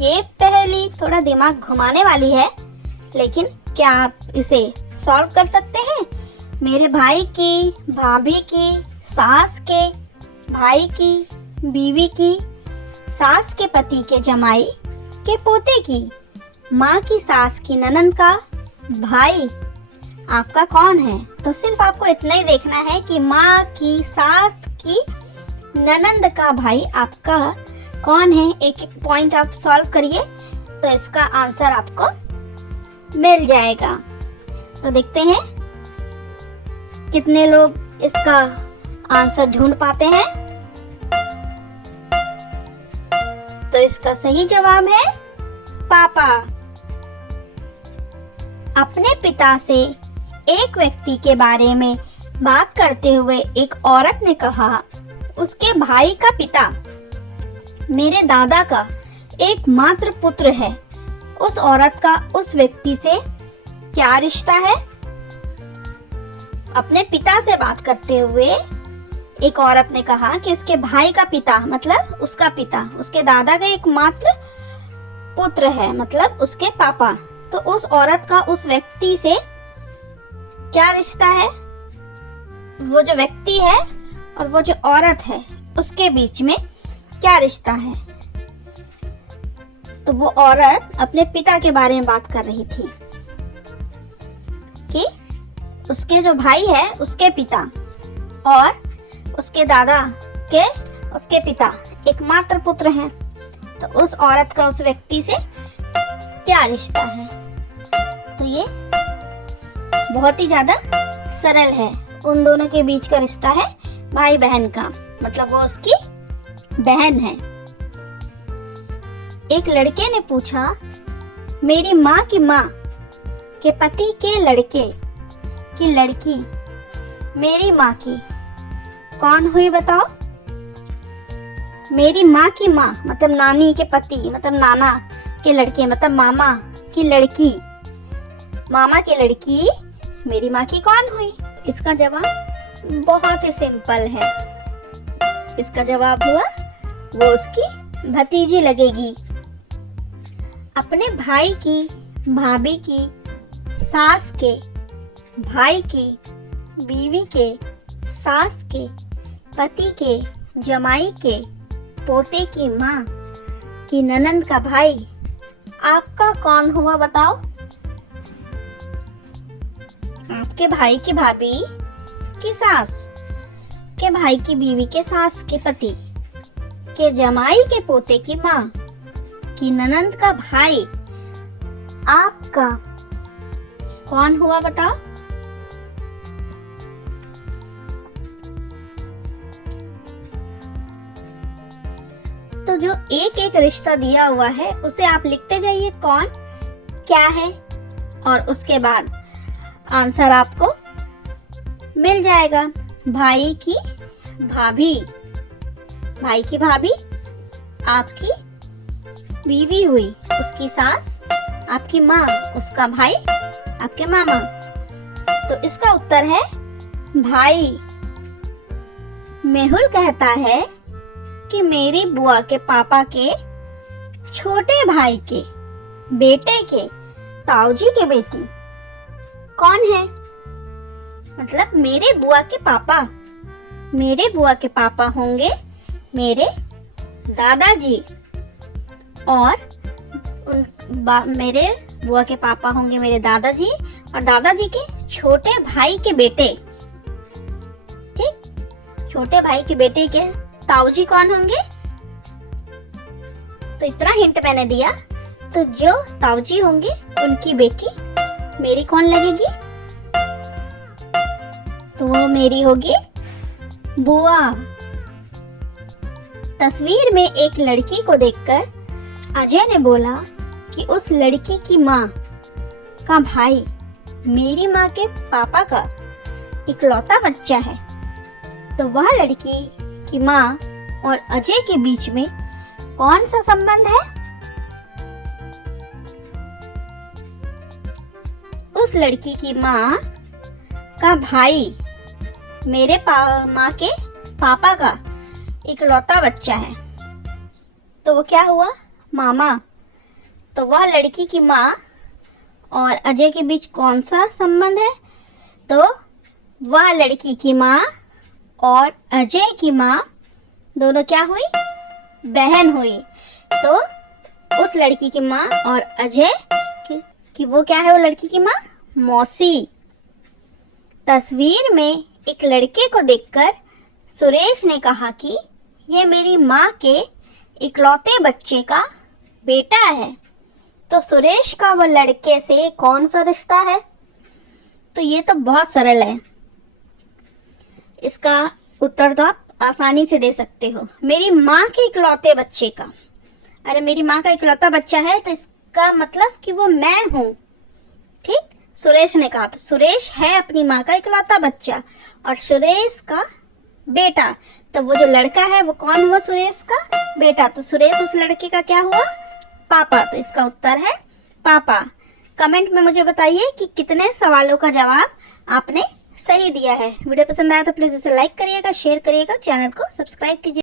ये पहेली थोड़ा दिमाग घुमाने वाली है, लेकिन क्या आप इसे सॉल्व कर सकते हैं? मेरे भाई की, भाभी की, सास के, भाई की, बीवी की, सास के पति के जमाई के पोते की, माँ की सास की ननंद का भाई आपका कौन है? तो सिर्फ आपको इतना ही देखना है कि माँ की, सास की, ननंद का भाई आपका कौन है। एक एक पॉइंट आप सॉल्व करिए तो इसका आंसर आपको मिल जाएगा। तो देखते हैं कितने लोग इसका आंसर ढूंढ पाते हैं। तो इसका सही जवाब है पापा। अपने पिता से एक व्यक्ति के बारे में बात करते हुए एक औरत ने कहा, उसके भाई का पिता मेरे दादा का एकमात्र पुत्र है। उस औरत का उस व्यक्ति से क्या रिश्ता है? अपने पिता से बात करते हुए एक औरत ने कहा कि उसके भाई का पिता मतलब उसका पिता, उसके दादा का एकमात्र पुत्र है मतलब उसके पापा। तो उस औरत का उस व्यक्ति से क्या रिश्ता है? वो जो व्यक्ति है और वो जो औरत है उसके बीच में क्या रिश्ता है? तो वो औरत अपने पिता के बारे में बात कर रही थी कि उसके जो भाई है उसके पिता और उसके दादा के उसके पिता एकमात्र पुत्र हैं। तो उस औरत का उस व्यक्ति से क्या रिश्ता है? तो ये बहुत ही ज्यादा सरल है। उन दोनों के बीच का रिश्ता है भाई बहन का, मतलब वो उसकी बहन है। एक लड़के ने पूछा, मेरी माँ की माँ के पति के लड़के की लड़की मेरी माँ की कौन हुई बताओ? मेरी माँ की माँ मतलब नानी के पति मतलब नाना के लड़के मतलब मामा की लड़की, मामा की लड़की मेरी माँ की कौन हुई? इसका जवाब बहुत ही सिंपल है। इसका जवाब हुआ वो उसकी भतीजी लगेगी। अपने भाई की, भाभी की, सास के, भाई की, बीवी के, सास के, पति के, जमाई के, पोते की माँ की ननंद का भाई आपका कौन हुआ बताओ? आपके भाई की भाभी की सास के भाई की बीवी के सास के पति के जमाई के पोते की माँ की ननंद का भाई आपका कौन हुआ बताओ? तो जो एक एक रिश्ता दिया हुआ है उसे आप लिखते जाइए कौन क्या है, और उसके बाद आंसर आपको मिल जाएगा। भाई की भाभी, भाई की भाभी आपकी बीवी हुई, उसकी सास आपकी माँ, उसका भाई आपके मामा। तो इसका उत्तर है भाई। मेहुल कहता है कि मेरी बुआ के पापा के छोटे भाई के बेटे के ताऊजी के बेटी कौन है? मतलब मेरे बुआ के पापा होंगे मेरे दादाजी, और मेरे बुआ के पापा होंगे मेरे दादाजी और दादाजी के छोटे भाई के बेटे। ठीक, छोटे भाई के बेटे के ताऊजी कौन होंगे? तो इतना हिंट मैंने दिया। तो जो ताऊजी होंगे उनकी बेटी मेरी कौन लगेगी? तो वो मेरी होगी बुआ। तस्वीर में एक लड़की को देखकर अजय ने बोला कि उस लड़की की माँ का भाई मेरी माँ के पापा का इकलौता बच्चा है। तो वह लड़की की माँ और अजय के बीच में कौन सा संबंध है? उस लड़की की माँ का भाई मेरे माँ के पापा का इकलौता बच्चा है। तो वो क्या हुआ? मामा। तो वह लड़की की माँ और अजय के बीच कौन सा संबंध है? तो वह लड़की की माँ और अजय की माँ दोनों क्या हुई? बहन हुई। तो उस लड़की की माँ और अजय कि वो क्या है? वो लड़की की माँ मौसी। तस्वीर में एक लड़के को देखकर सुरेश ने कहा कि ये मेरी माँ के इकलौते बच्चे का बेटा है। तो सुरेश का वो लड़के से कौन सा रिश्ता है? तो ये तो बहुत सरल है, इसका उत्तर तो आप आसानी से दे सकते हो। मेरी माँ के इकलौते बच्चे का, अरे मेरी माँ का इकलौता बच्चा है तो इसका मतलब कि वो मैं हूँ। ठीक, सुरेश ने कहा। तो सुरेश है अपनी माँ का इकलौता बच्चा और सुरेश का बेटा। तो वो जो लड़का है वो कौन हुआ? सुरेश का बेटा। तो सुरेश उस लड़के का क्या हुआ? पापा। तो इसका उत्तर है पापा। कमेंट में मुझे बताइए कि कितने सवालों का जवाब आपने सही दिया है। वीडियो पसंद आया तो प्लीज इसे लाइक करिएगा, शेयर करिएगा, चैनल को सब्सक्राइब कीजिए।